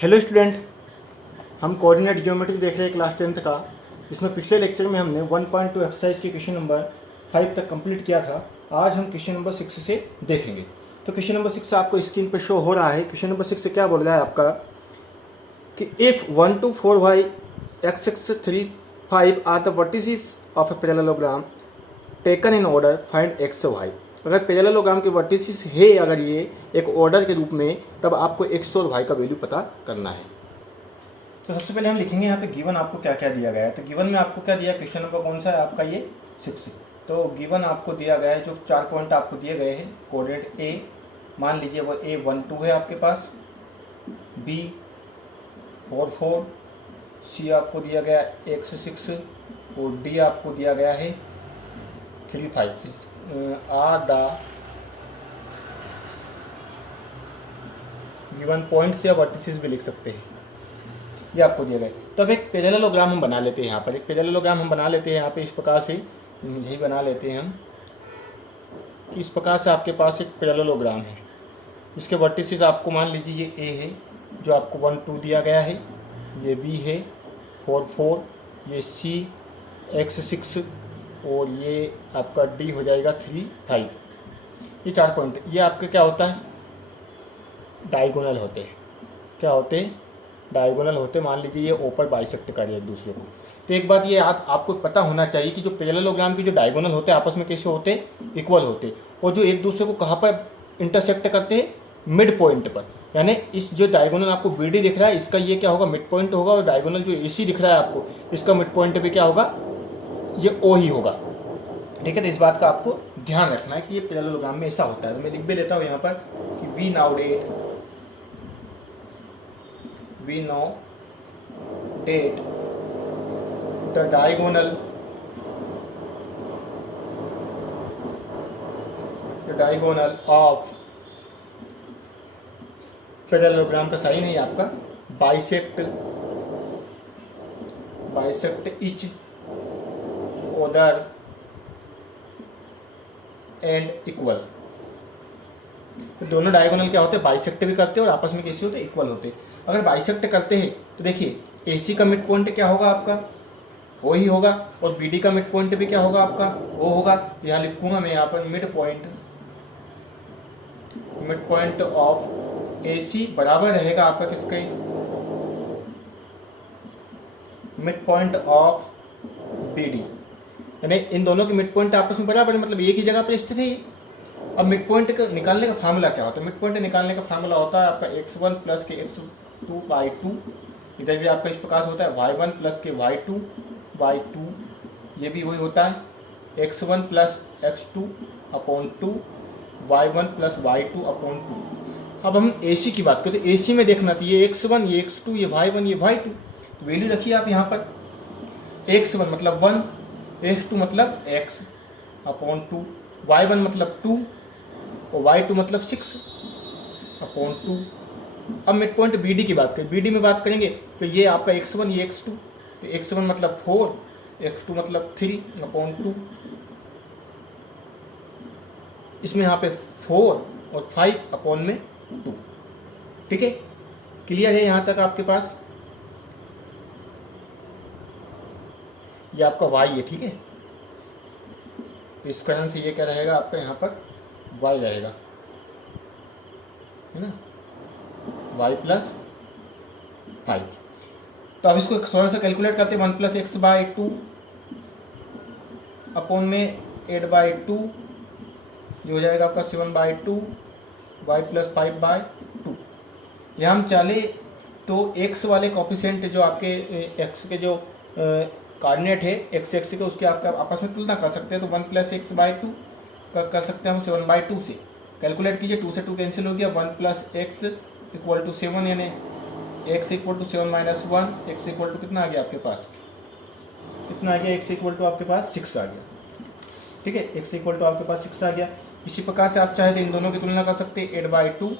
Hello student, हम coordinate geometry देख रहे हैं क्लास 10th का। इसमें पिछले लेक्चर में हमने 1.2 एक्सरसाइज के क्वेश्चन नंबर 5 तक कंप्लीट किया था। आज हम क्वेश्चन नंबर 6 से देखेंगे। तो क्वेश्चन नंबर 6 आपको स्क्रीन पर शो हो रहा है। क्वेश्चन नंबर 6 से क्या बोल रहा है आपका कि if 1 2 4 y x 6 3 5 are the vertices of a parallelogram taken in order find X Y. अगर पैरेललोग्राम के वर्टिसेस है अगर ये एक ऑर्डर के रूप में, तब आपको एक्स और वाई का वैल्यू पता करना है। तो सबसे पहले हम लिखेंगे यहाँ पे गिवन आपको क्या क्या दिया गया है। तो गिवन में आपको क्या दिया, क्वेश्चन नंबर कौन सा है आपका, ये 6। तो गिवन आपको दिया गया है, जो 4 पॉइंट आपको दिए गए हैं। कोऑर्डिनेट ए मान लीजिए वो A12 है आपके पास, B 4 4, C आपको दिया गया x 6 और D आपको दिया गया है 3 5। आर द गिवन पॉइंट्स या वर्टिसेस भी लिख सकते हैं, ये आपको दिया गया। तो अब एक पैरेललोग्राम हम बना लेते हैं। यहाँ पर एक पैरेललोग्राम हम बना लेते हैं यहाँ पे इस प्रकार से, यही बना लेते हैं हम कि इस प्रकार से आपके पास एक पैरेललोग्राम है। इसके वर्टिसेस आपको मान लीजिए ये A है जो आपको 1 2 दिया गया है, ये B है 4 4, ये C x 6 और ये आपका D हो जाएगा 3 5। ये 4 पॉइंट ये आपके क्या होता है, डायगोनल होते हैं। क्या होते हैं, डायगोनल होते। मान लीजिए ये ऊपर बाइसेक्ट कर रहे हैं एक दूसरे को। तो एक बात ये आपको पता होना चाहिए कि जो पैरेललोग्राम के जो डायगोनल होते हैं आपस में कैसे होते हैं, इक्वल होते। और जो एक दूसरे को कहाँ पर इंटरसेक्ट करते हैं, मिड पॉइंट पर। यानी इस जो डायगोनल आपको BD दिख रहा है, इसका ये क्या होगा, मिड पॉइंट होगा। और डायगोनल जो AC दिख रहा है आपको, इसका मिड पॉइंट भी क्या होगा, ये O ही होगा। ठीक है, तो इस बात का आपको ध्यान रखना है कि ये पैरेललोग्राम में ऐसा होता है। तो मैं लिख भी लेता हूँ यहाँ पर कि we know that the diagonal of parallelogram का साइन है आपका bisect each other and equal. तो दोनों डायगोनल क्या होते हैं, बाइसेक्ट भी करते हैं और आपस में कैसे होते हैं, इक्वल होते हैं। अगर बाइसेक्ट करते हैं तो देखिए AC का मिड पॉइंट क्या होगा आपका, वो ही होगा। और BD का मिड पॉइंट भी क्या होगा आपका, वो होगा। तो यहाँ लिखूंगा मैं यहाँ पर मिड पॉइंट ऑफ AC बराबर रहेगा आपका किसके, मिड पॉइंट ऑफ BD। यानी इन दोनों के मिड पॉइंट आपस में बराबर है, मतलब एक ही जगह पर स्थित है। अब मिड पॉइंट का निकालने का फार्मूला क्या होता है, मिड पॉइंट निकालने का फार्मूला होता है आपका x1 प्लस के x2 बाई 2। इधर भी आपका इस प्रकार से होता है y1 प्लस के y2 बाई 2। ये भी वही होता है x1 plus x2 upon 2, y1 plus y2 upon 2। अब हम AC की बात करते हैं। AC में देखना तो ये x1, ये x2, ये y1, ये y2। तो वैल्यू रखिए आप यहाँ पर, x1 मतलब 1, x2 मतलब x अपॉन 2, y1 मतलब 2 और y2 मतलब 6 अपॉन 2। अब मिड पॉइंट BD की बात करें, BD में बात करेंगे तो ये आपका x1, ये x2। तो x1 मतलब 4, x2 मतलब 3 अपॉन 2। इसमें यहाँ पे 4 और 5 अपॉन में 2। ठीक है, क्लियर है यहाँ तक आपके पास। ये आपका y है, ठीक है। तो इस कारण से ये क्या रहेगा आपका, यहाँ पर y रहेगा, है ना, y प्लस 5। तो अब इसको थोड़ा सा कैलकुलेट करते हैं। 1 प्लस एक्स बाई 2 अपॉन में 8 बाई 2, ये हो जाएगा आपका 7 बाई 2, y प्लस 5 बाई 2। यहाँ हम चले तो x वाले कॉफिशेंट जो आपके x के जो कोऑर्डिनेट है x एक्स के, उसके आपका आपस में तुलना कर सकते हैं। तो 1 प्लस एक्स बाई 2 कर सकते हैं हम 7 बाई 2 से। कैलकुलेट कीजिए, 2 से 2 कैंसिल हो गया। 1 प्लस एक्स इक्वल टू 7, यानी x equal to 7 minus 1, x equal to कितना आ गया आपके पास, कितना आ गया, x इक्वल टू आपके पास 6 आ गया। ठीक है, x इक्वल टू आपके पास 6 आ गया। इसी प्रकार से आप चाहे तो इन दोनों की तुलना कर सकते हैं। 8 बाई 2,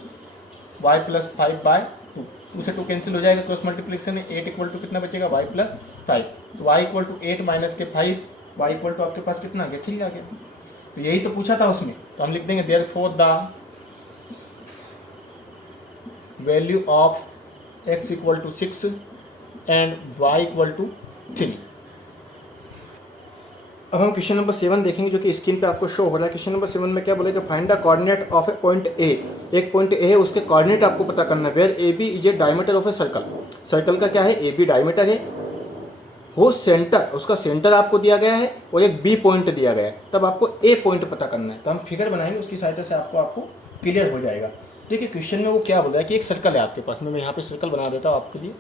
y प्लस 5 बाई 2, 2 से 2 कैंसिल हो जाएगा, क्रॉस मल्टीप्लिकेशन है। 8 इक्वल टू कितना बचेगा, y प्लस 5। तो y इक्वल टू 8 माइनस के 5, y इक्वल टू आपके पास कितना आ गया, 3 आ गया। तो यही तो पूछा था उसमें, तो हम लिख देंगे therefore the value of x equal to 6 and y equal to 3। अब हम क्वेश्चन नंबर 7 देखेंगे जो कि स्क्रीन पे आपको शो हो रहा है। क्वेश्चन नंबर 7 में क्या बोलेगा, find the coordinate of A point A. एक पॉइंट ए है, उसके कोऑर्डिनेट आपको पता करना है। Where A B is a diameter of a circle. Circle का क्या है, ए बी डायमीटर है। वो सेंटर, उसका सेंटर आपको दिया गया है और एक बी पॉइंट दिया गया है। तब आपको ए पॉइंट पता करना है। तो हम फिगर बनाएंगे, उसकी सहायता से आपको क्लियर हो जाएगा। देखिए क्वेश्चन में वो क्या बोल रहा है कि एक सर्कल है आपके पास में। मैं यहाँ पे सर्कल बना देता हूँ आपके लिए।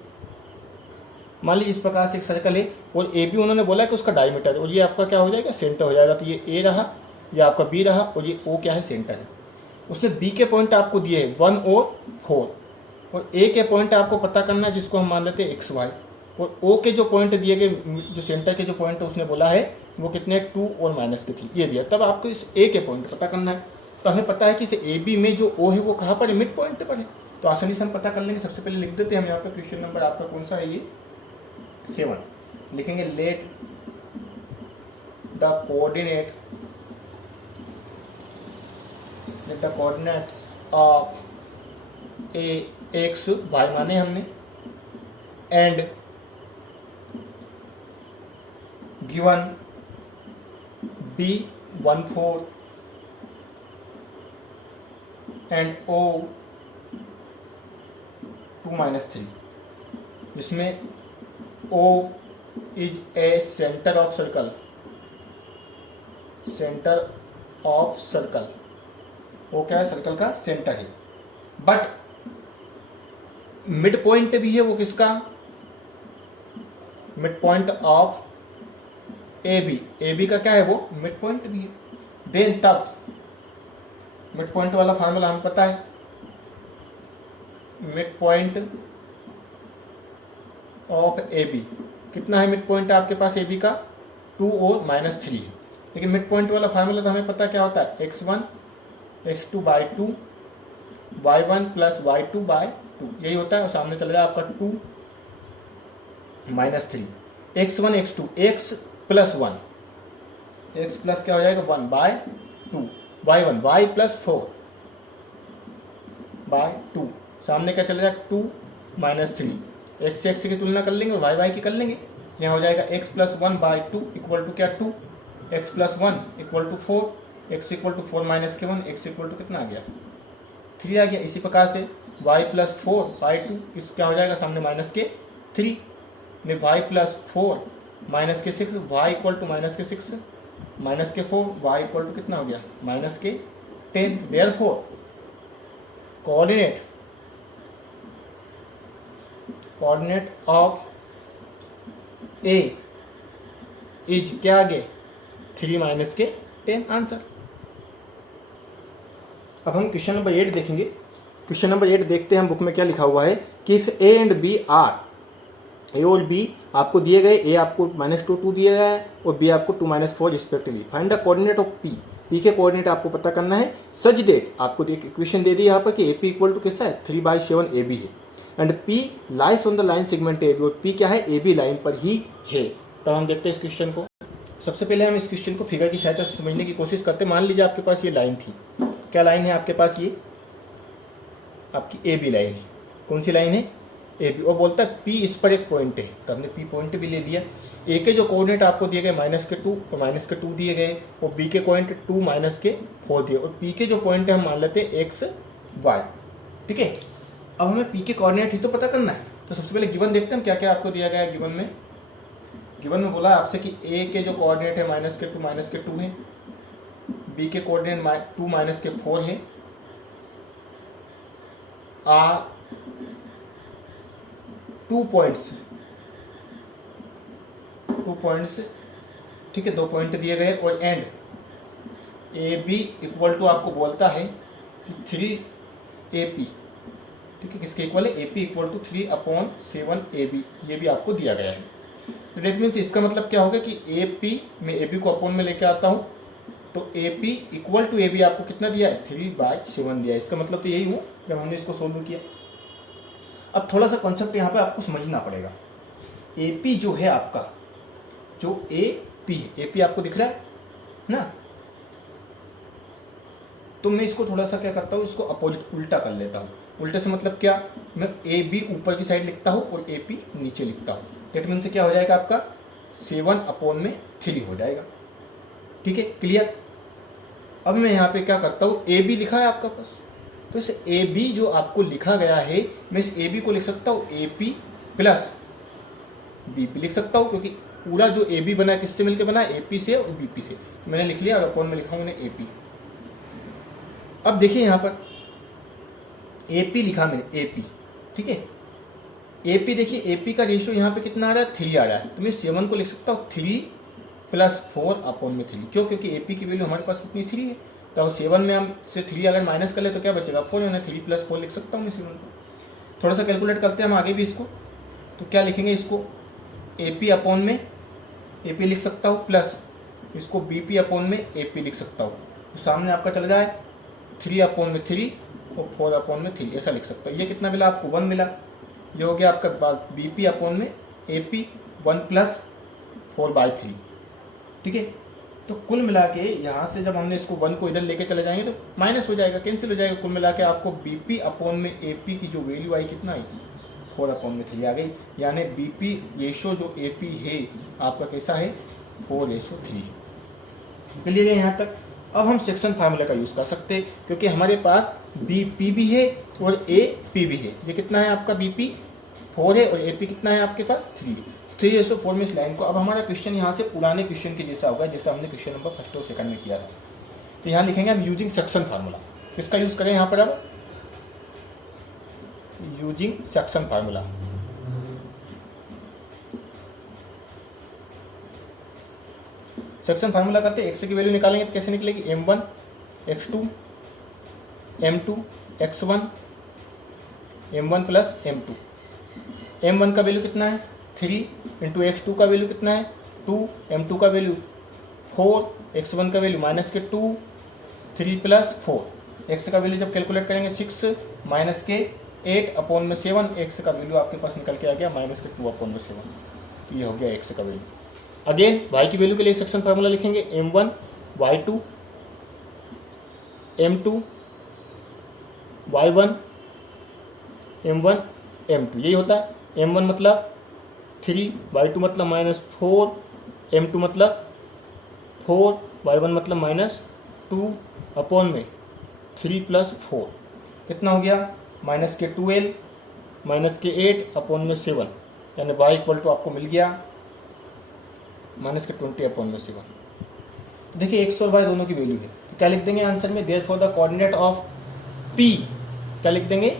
मान लीजिए इस प्रकार से एक सर्कल है और ए बी उन्होंने बोला कि उसका डायमीटर है, और ये आपका क्या हो जाएगा, सेंटर हो जाएगा। तो ये ए रहा, ये आपका बी रहा, और ये ओ क्या है, सेंटर है। उसने बी के पॉइंट आपको दिए हैं 1 और 4, और ए के पॉइंट आपको पता करना है जिसको हम मान लेते हैं एक्स वाई, और ओ के जो पॉइंट दिए गए, जो सेंटर के जो पॉइंट उसने बोला है वो कितने, 2 और -3 ये दिया। तब आपको इस ए के पॉइंट पता करना है। तो हमें पता है कि इस ए बी में जो ओ है वो कहाँ पर है, मिड पॉइंट पर है। तो आसानी से हम पता कर लेंगे। सबसे पहले लिख देते हैं हम यहाँ पर क्वेश्चन नंबर आपका कौन सा है, ये 7 लिखेंगे। Let the coordinates of A X Y माने हमने, and given B 1 4 and O 2 -3, जिसमें O is a center of circle, centre of circle. वो क्या है, सर्कल का सेंटर है। बट मिड पॉइंट भी है वो किसका, mid point of A B. A B का क्या है, वो मिड पॉइंट भी है। देन तब मिड पॉइंट वाला फार्मूला हमें पता है। Mid point of A B कितना है, मिड पॉइंट आपके पास ए बी का 2 और -3 है। लेकिन मिड पॉइंट वाला फार्मूला तो हमें पता क्या होता है, x1 x2 by 2 y1 plus y2 by 2 यही होता है। और सामने चला जाए आपका 2 -3 x1 x2 x plus 1, x plus क्या हो जाएगा 1 bye 2 y1 y plus 4 bye 2, सामने क्या चला जाएगा 2 -3। एक्स से एक्स की तुलना कर लेंगे और वाई वाई की कर लेंगे। यहाँ हो जाएगा x plus 1 by 2 equal to क्या 2, x plus 1 equal to 4, x equal to 4 minus के 1, x इक्वल टू कितना आ गया 3 आ गया। इसी प्रकार से y प्लस 4 बाई 2 किस क्या हो जाएगा, सामने माइनस के 3 में y प्लस 4 माइनस के 6, y इक्वल टू माइनस के 6 माइनस के 4, y इक्वल टू कितना हो गया माइनस के 10। Therefore coordinate of A is क्या आगे 3 माइनस के 10 आंसर। अब हम क्वेश्चन नंबर 8 देखेंगे। क्वेश्चन नंबर 8 देखते हैं हम बुक में क्या लिखा हुआ है कि if A and B are, A और बी आपको दिए गए, ए आपको -2 दिया गया है और बी आपको 2 - 4 respectively. Find the coordinate of P. P के कोऑर्डिनेट आपको पता करना है। सच डेट आपको इक्वेशन दे दी यहाँ पर कि ए पी इक्वल टू किसका है 3/7 ए बी है, and P lies on the line segment A B, और P क्या है ए बी लाइन पर ही है। तब हम देखते हैं इस क्वेश्चन को। सबसे पहले हम इस क्वेश्चन को फिगर की सहायता से समझने की कोशिश करते हैं। मान लीजिए आपके पास ये लाइन थी, क्या लाइन है आपके पास, ये आपकी ए बी लाइन है। कौन सी लाइन है, ए बी, और बोलता है P इस पर एक पॉइंट है। तो हमने P पॉइंट भी ले लिया। ए के जो कोऑर्डिनेट आपको दिए गए -2 और -2 दिए गए, और बी के पॉइंट 2 - 4 दिए, और P के जो पॉइंट है हम मान लेते हैं x y। ठीक है, अब हमें पी के कोऑर्डिनेट ही तो पता करना है। तो सबसे पहले गिवन देखते हैं क्या क्या आपको दिया गया है। गिवन में बोला आपसे कि ए के जो कोऑर्डिनेट है -2 है, बी के कोऑर्डिनेट 2 - 4 है, आर 2 पॉइंट्स, ठीक है, 2 पॉइंट दिए गए, और and A B equal to आपको बोलता है कि 3AP, ठीक है, किसके इक्वल है, A P equal to 3/7 A B, ये भी आपको दिया गया है। तो डेट मीन्स इसका मतलब क्या होगा कि ए पी में ए बी को अपॉन में लेके आता हूँ, तो A P equal to A B आपको कितना दिया है 3/7 दिया है। इसका मतलब तो यही हुआ जब हमने इसको सोल्व किया। अब थोड़ा सा कॉन्सेप्ट यहाँ पे आपको समझना पड़ेगा। ए पी जो है आपका, जो ए पी है, ए पी आपको दिख रहा है ना, तो मैं इसको थोड़ा सा क्या करता हूँ, इसको अपोजिट उल्टा कर लेता हूँ। उल्टे से मतलब क्या, मैं ए बी ऊपर की साइड लिखता हूँ और ए पी नीचे लिखता हूँ। डेट मीन से क्या हो जाएगा आपका 7/3 हो जाएगा। ठीक है, क्लियर। अब मैं यहाँ पे क्या करता हूँ, ए बी लिखा है आपका पास, तो इस ए बी जो आपको लिखा गया है, मैं इस ए बी को लिख सकता हूँ A P plus B P लिख सकता हूँ, क्योंकि पूरा जो ए बी बना है किससे मिलकर बना है, ए पी से और बी पी से। मैंने लिख लिया और अपॉन में लिखा हूँ मैंने ए पी। अब देखिए यहाँ पर ए पी लिखा मैंने ए पी, ठीक है। ए पी देखिए, ए पी का रेशियो यहाँ पे कितना आ रहा है, 3 आ रहा है, तो मैं 7 को लिख सकता हूँ 3 + 4/3। क्यों, क्योंकि ए पी की वैल्यू हमारे पास कितनी 3 है, तो 7 में हम से 3 अगर माइनस कर ले तो क्या बचेगा 4, मैंने 3 + 4 लिख सकता हूँ मैं 7 को। थोड़ा सा कैलकुलेट करते हैं हम आगे भी इसको, तो क्या लिखेंगे, इसको ए पी अपॉन में ए पी लिख सकता हूँ, प्लस इसको बी पी अपॉन में ए पी लिख सकता हूँ। तो सामने आपका चल जाए 3/3 और 4/3, ऐसा लिख सकता हूँ। ये कितना मिला आपको, 1 मिला। ये हो गया आपका बी पी अपॉन में ए पी 1 + 4/3, ठीक है। तो कुल मिला के यहाँ से जब हमने इसको 1 को इधर लेके चले जाएंगे तो माइनस हो जाएगा, कैंसिल हो जाएगा। कुल मिला के आपको बी पी अपॉन में ए पी की जो वैल्यू आई कितना आई, 4/3 आ गई। यानी बी पी रेशो जो ए पी है आपका कैसा है, 4:3। क्लियर है यहाँ तक। अब हम सेक्शन फार्मूला का यूज़ कर सकते हैं, क्योंकि हमारे पास बी पी भी है और ए पी भी है। ये कितना है आपका, बी पी 4 है और ए पी कितना है आपके पास 3 है। 3:4 में इस लाइन को, अब हमारा क्वेश्चन यहाँ से पुराने क्वेश्चन के जैसा होगा जैसा हमने क्वेश्चन नंबर 1 और 2 में किया था। तो यहाँ लिखेंगे हम यूजिंग सेक्शन फार्मूला। किसका यूज़ करें यहाँ पर, अब using section formula. Section formula करते हैं, एक्स की वैल्यू निकालेंगे तो कैसे निकलेगी, m1 x2 m2 x1 m1 + m2। m1 का वैल्यू कितना है 3 × x2 का वैल्यू कितना है 2, m2 का वैल्यू 4, x1 का वैल्यू -2, 3 + 4। x का वैल्यू जब कैलकुलेट करेंगे 6 - 8/7, x का वैल्यू आपके पास निकल के आ गया -2/7। तो ये हो गया x का वैल्यू। अगेन y की वैल्यू के लिए सेक्शन फार्मूला लिखेंगे, m1 y2 m2 y1 m1 m2। यही होता है, m1 मतलब 3, y2 मतलब -4, m2 मतलब 4, y1 मतलब -2 अपॉन में 3 + 4 कितना हो गया, -12 -8/7, यानी y = आपको मिल गया -20/7। देखिए x और y दोनों की वैल्यू है, तो क्या लिख देंगे आंसर में, therefore the coordinate of p क्या लिख देंगे,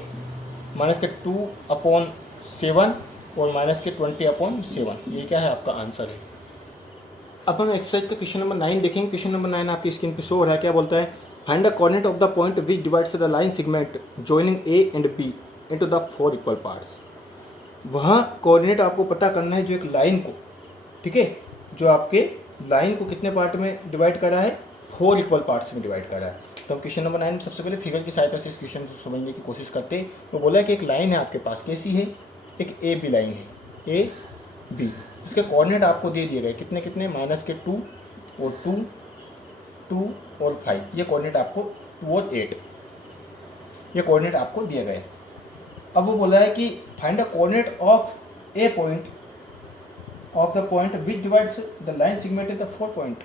-2/7 और -20/7। ये क्या है आपका आंसर है। अब हम एक्सरसाइज का क्वेश्चन नंबर 9 देखेंगे। क्वेश्चन नंबर 9 आपकी स्क्रीन पे शो हो रहा है, क्या बोलता है, find the coordinate of the point which divides the line segment joining A and B into the 4 equal parts. वह कोऑर्डिनेट आपको पता करना है जो एक लाइन को, ठीक है, जो आपके लाइन को कितने पार्ट में डिवाइड कर रहा है, 4 इक्वल पार्ट्स में डिवाइड कर रहा है। तो हम क्वेश्चन नंबर 9 में सबसे पहले फिगर की सहायता से इस क्वेश्चन को समझने की कोशिश करते हैं। तो बोला है कि एक लाइन है आपके पास, कैसी है, एक ए बी लाइन है, ए बी। इसके कोऑर्डिनेट आपको दे दिए गए कितने कितने, -2 और 2, 2 और 5। ये कोऑर्डिनेट आपको 2 और 8, ये कोऑर्डिनेट आपको दिए गए। अब वो बोला है कि find the coordinate of A point of the point which divides the line segment in the 4 point.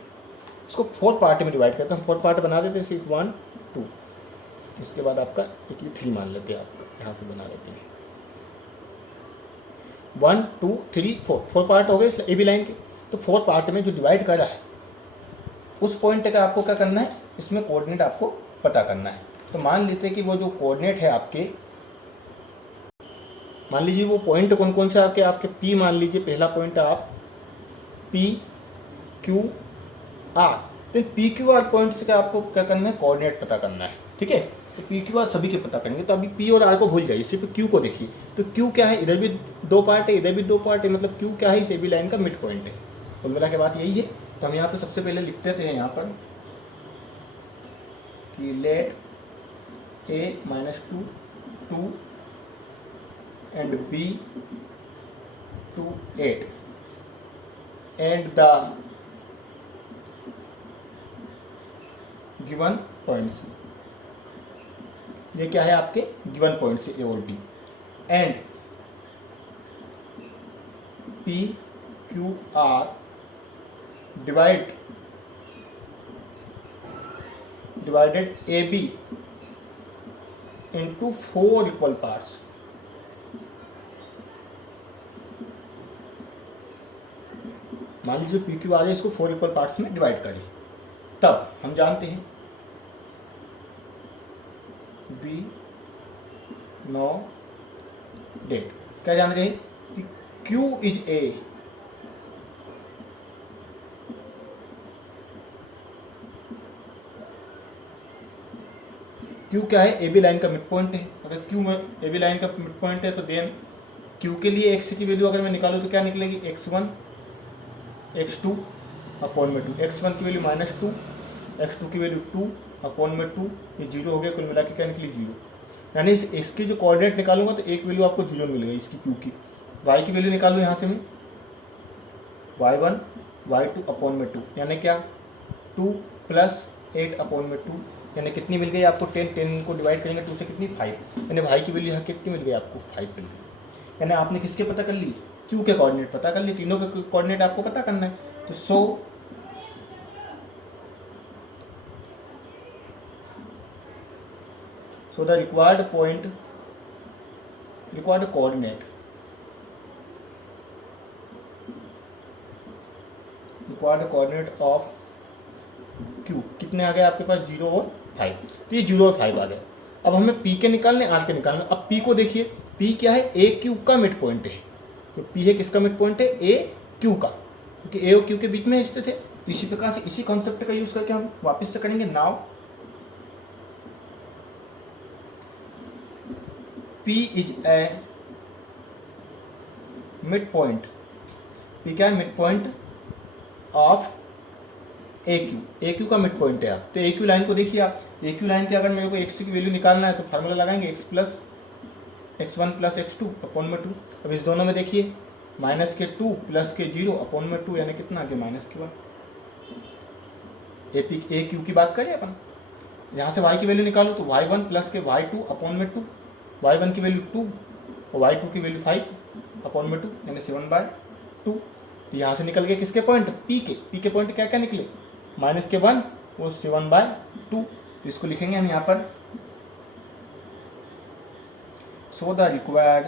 इसको 4 पार्ट में डिवाइड करते हैं, 4 पार्ट बना देते हैं, सिर्फ 1 2, इसके बाद आपका एक 3 मान लेते हैं, आपका यहाँ पे बना लेते हैं 1 2 3 4 पार्ट हो गए इस ए बी लाइन के। तो 4 पार्ट में जो डिवाइड कर रहा है उस पॉइंट का आपको क्या करना है, इसमें कोऑर्डिनेट आपको पता करना है। तो मान लेते हैं कि वो जो कोऑर्डिनेट है आपके, मान लीजिए वो पॉइंट कौन कौन से आपके P मान लीजिए, पहला पॉइंट आप P Q R। तो P Q R पॉइंट से आपको क्या करना है, कोऑर्डिनेट पता करना है, ठीक है। तो P Q R सभी के पता करेंगे। तो अभी P और R को भूल जाइए, सिर्फ Q को देखिए। तो Q क्या है, इधर भी 2 पार्ट है, इधर भी 2 पार्ट है, मतलब Q क्या है, इस ए बी लाइन का मिड पॉइंट है। कुल मिला के बात यही है। तो हम यहाँ पे सबसे पहले लिख देते हैं यहाँ पर कि late A -2 2 and B to 8 and the given points। ये क्या है आपके गिवन पॉइंट से ए और B, and P Q R divided A B into 4 equal parts. मान लीजिए पी क्यू आर है, इसको 4 इक्वल पार्ट्स में डिवाइड करिए, तब हम जानते हैं बी नो डेट क्या जानना चाहिए कि क्यू इज ए, क्यू क्या है ए बी लाइन का मिड पॉइंट है। अगर क्यू में ए बी लाइन का मिड पॉइंट है तो देन क्यू के लिए एक्स की वैल्यू अगर मैं निकालूँ तो क्या निकलेगी, x1 x2 अपॉन में 2, x1 की वैल्यू -2, x2 की वैल्यू 2 अपॉन में 2, ये 0 हो गया, कुल मिला के क्या निकली 0। यानी इसकी जो कोऑर्डिनेट निकालूंगा तो एक वैल्यू आपको 0 मिल गई इसकी क्यू की। y की वैल्यू निकालूँ यहाँ से मैं y1 y2 अपॉन में 2, यानी क्या 2 + 8 अपॉन में 2, यानी कितनी मिल गई आपको 10 को डिवाइड करेंगे 2 से कितनी 5, यानी भाई की वैल्यू यहाँ कितनी मिल गई आपको 5 मिल गई। यानी आपने किसके पता कर ली, क्यू के कोऑर्डिनेट पता कर लिए, तीनों के कोऑर्डिनेट आपको पता करना है। तो so the required coordinate of Q कितने आ गए आपके पास 0 और 5, तो ये 0 और 5 आ गए। अब हमें P के निकालने, R के निकालने। अब P को देखिए, P क्या है, ए क्यू का मिड पॉइंट है, तो P है किसका मिड पॉइंट है, ए क्यू का, क्योंकि ए और क्यू के बीच में स्थित है। तो इसी प्रकार से इसी कॉन्सेप्ट का यूज करके हम वापस से करेंगे। Now P is a mid point, P क्या है, mid point of A Q का मिड पॉइंट है। आप तो ए क्यू लाइन को देखिए, आप ए क्यू लाइन के अगर मेरे को एक्स की वैल्यू निकालना है तो फार्मूला लगाएंगे x1 + x2 अपॉन में 2। अब इस दोनों में देखिए -2 + 0 अपॉन में 2, यानी कितना आ गया -1। ए क्यू की बात करें अपन, यहाँ से y की वैल्यू निकालो तो y1 + y2 अपॉन में 2, y1 की वैल्यू 2 और y2 की वैल्यू 5 अपॉन में 2, यानी 7/2। तो यहाँ से निकल गए किसके पॉइंट, p के पॉइंट क्या क्या निकले, -1 वो 7/2। तो इसको लिखेंगे हम यहाँ पर, so the required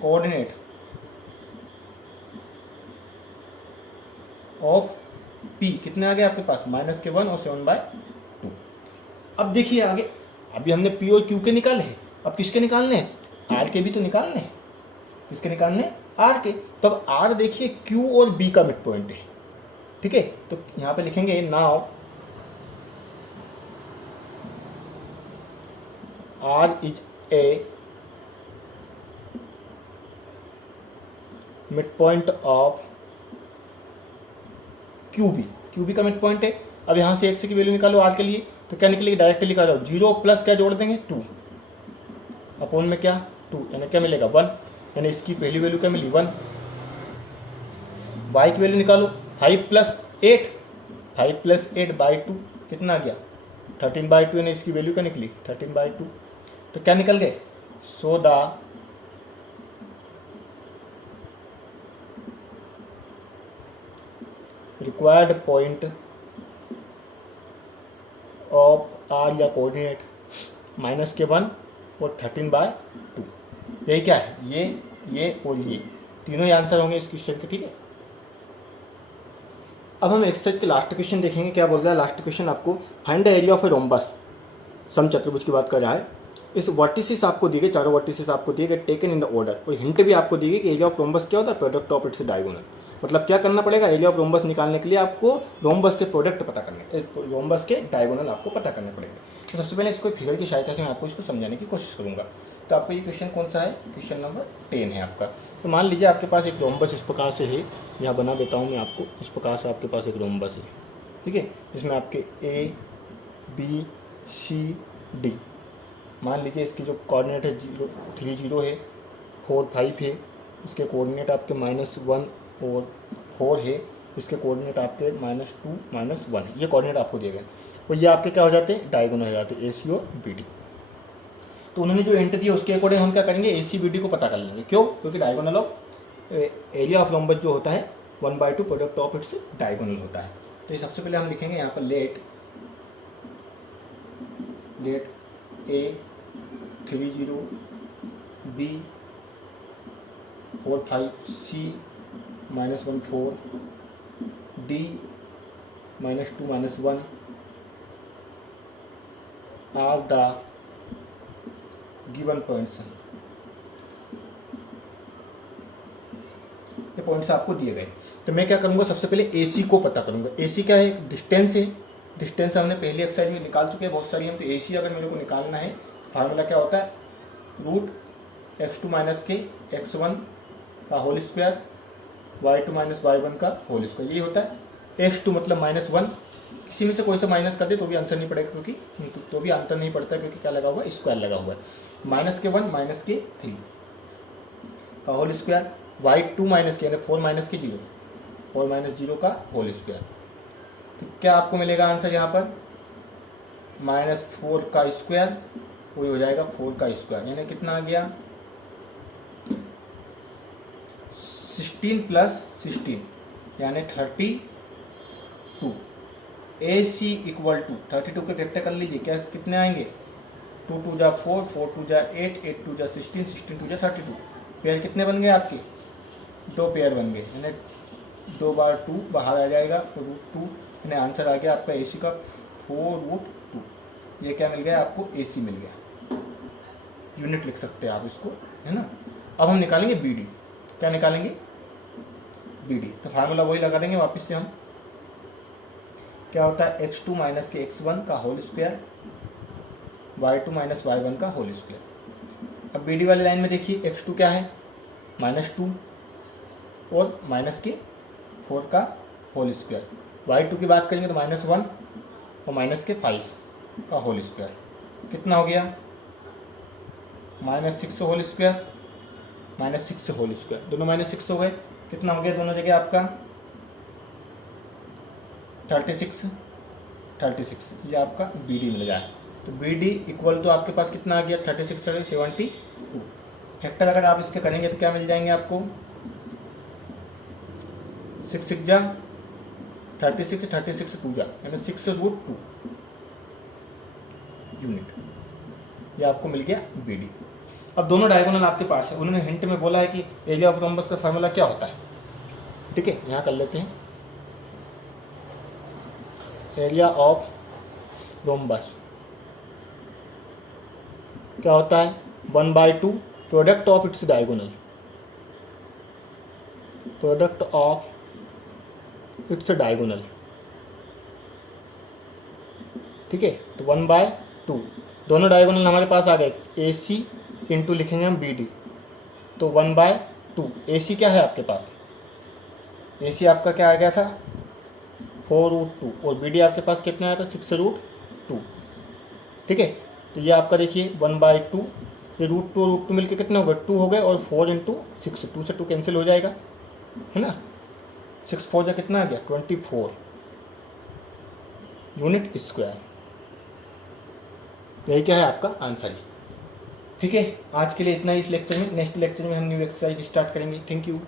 coordinate of P कितने आ गए आपके पास, -1 और 7/2। अब देखिए आगे, अभी हमने P और Q के निकाले हैं, अब किसके निकालने हैं, R के भी तो निकालने हैं। किसके निकालने हैं, R के। तब R देखिए Q और B का मिड पॉइंट है, ठीक है। तो यहाँ पे लिखेंगे now R is a mid point of QB का मिड पॉइंट है। अब यहाँ से x की वैल्यू निकालो R के लिए, तो क्या निकलेगी, डायरेक्टली लिखा जाओ 0 प्लस क्या जोड़ देंगे 2 अपॉन में क्या 2, यानी क्या मिलेगा 1, यानी इसकी पहली वैल्यू क्या मिली 1। y की वैल्यू निकालो 5 + 8/2 कितना आ गया 13/2, यानी इसकी वैल्यू क्या निकली 13/2। तो क्या निकल गए, so the required point of R या कोऑर्डिनेट -1 और 13/2, यही क्या है, ये और ये तीनों ही आंसर होंगे इस क्वेश्चन के, ठीक है। अब हम एक्सरसाइज के लास्ट क्वेश्चन देखेंगे। क्या बोल रहा है लास्ट क्वेश्चन आपको, find the area of a rhombus, समचतुर्भुज की बात कर रहा है। इस वर्टिसेस आपको दिए गए, चारों वर्टिसेस आपको दिए गए, टेकन इन द ऑर्डर, और हिंट भी आपको दी गई कि एरिया ऑफ रोम्बस क्या होता है, प्रोडक्ट ऑफ इट्स डायगोनल। मतलब क्या करना पड़ेगा, एरिया ऑफ रोम्बस निकालने के लिए आपको रोम्बस के प्रोडक्ट पता करने, रोम्बस के डायगोनल आपको पता करने पड़ेंगे। तो सबसे पहले इसको फिगर की सहायता से मैं आपको इसको समझाने की कोशिश करूँगा। तो आपको ये क्वेश्चन कौन सा है, क्वेश्चन नंबर 10 है आपका। तो मान लीजिए आपके पास एक रोम्बस इस प्रकार से है, यहाँ बना देता हूँ मैं आपको, इस प्रकार से आपके पास एक रोम्बस है, ठीक है, जिसमें आपके A B C D, मान लीजिए इसकी जो कोऑर्डिनेट है 0 3 0 है, 4 5 है, इसके कोऑर्डिनेट आपके -1 और 4 है, इसके कोऑर्डिनेट आपके -2 -1 है, ये कोऑर्डिनेट आपको दिए गए। और ये आपके क्या हो जाते हैं, डायगोनल हो जाते हैं, AC और BD। तो उन्होंने जो हिंट दिया उसके अकॉर्डिंग हम क्या करेंगे, AC BD को पता कर लेंगे। क्यों? क्योंकि diagonal of area of rhombus जो होता है 1/2 प्रोडक्ट ऑफ इट्स डायगोनल होता है। तो ये सबसे पहले हम लिखेंगे यहाँ पर late A 30 B 45 C -14 D -2 -1 are the given points। ये पॉइंट्स आपको दिए गए। तो मैं क्या करूँगा, सबसे पहले AC को पता करूँगा। AC क्या है, डिस्टेंस है। डिस्टेंस हमने पहली एक्सरसाइज में निकाल चुके हैं बहुत सारी हम। तो AC अगर मेरे को निकालना है, फार्मूला क्या होता है, √(x2 - k x1) का होल स्क्वायर y2 - y1 का होल स्क्वायर, यही होता है। x2 मतलब -1, किसी में से कोई सा माइनस कर दे तो भी आंसर नहीं पड़ेगा, क्योंकि तो भी आंसर नहीं पड़ता क्योंकि क्या लगा हुआ है, स्क्वायर लगा हुआ है। -k1 - k3 का होल स्क्वायर y2 - k यानी 4 - k 0, 4 - 0 का होल स्क्वायर। तो क्या आपको मिलेगा आंसर यहाँ पर, -4 का स्क्वायर, वही हो जाएगा 4 का स्क्वायर, यानी कितना आ गया 16 + 16 यानी 32। AC = 32 के फैक्टर कर लीजिए, क्या कितने आएंगे, 2 2 जा 4, 4 2 जा 8, 8 2 जा 16, 16 2 जा 32। पेयर कितने बन गए आपके, 2 पेयर बन गए, यानी 2 बार 2 बाहर आ जाएगा, तो √2 यानी आंसर आ गया आपका AC का 4√2। ये क्या मिल गया आपको, AC मिल गया। यूनिट लिख सकते हैं आप इसको, है ना। अब हम निकालेंगे BD। क्या निकालेंगे, BD। तो फार्मूला वही लगा देंगे वापस से हम। क्या होता है, x2 - k x1 का होल स्क्वायर y2 - y1 का होल स्क्वायर। अब BD वाली लाइन में देखिए, x2 क्या है, -2 और -k 4 का होल स्क्वायर। y2 की बात करेंगे तो -1 और -k 5 का होल स्क्वायर, कितना हो गया, -6 होल स्क्वायर, -6 होल स्क्वायर, दोनों -6 हो गए, कितना हो गया दोनों जगह आपका 36, ये आपका BD मिल गया। तो BD = आपके पास कितना आ गया, 36 72। फैक्टर अगर आप इसके करेंगे तो क्या मिल जाएंगे आपको, 6 6 जा 36, 36 2 जा यानी 6√2 यूनिट। ये आपको मिल गया BD। अब दोनों डायगोनल आपके पास है। उन्होंने हिंट में बोला है कि एरिया ऑफ रोम्बस का फार्मूला क्या होता है, ठीक है, यहाँ कर लेते हैं। एरिया ऑफ रोम्बस क्या होता है, 1/2 product of its diagonal, product of its diagonal, ठीक है। तो 1/2 दोनों डायगोनल हमारे पास आ गए, AC इंटू लिखेंगे हम BD, तो 1/2। AC क्या है आपके पास, AC आपका क्या आ गया था 4√2 और BD आपके पास कितना आया था 6√2, ठीक है। तो ये आपका देखिए 1/2, ये √2 और √2 मिलकर कितने हो गए, 2 हो गए, और 4 × 6, 2 से 2 कैंसिल हो जाएगा, है ना। 6 4 जा कितना आ गया 24 यूनिट स्क्वायर। यही क्या है आपका आंसर है, ठीक है। आज के लिए इतना ही इस लेक्चर में। नेक्स्ट लेक्चर में हम न्यू एक्सरसाइज स्टार्ट करेंगे। Thank you.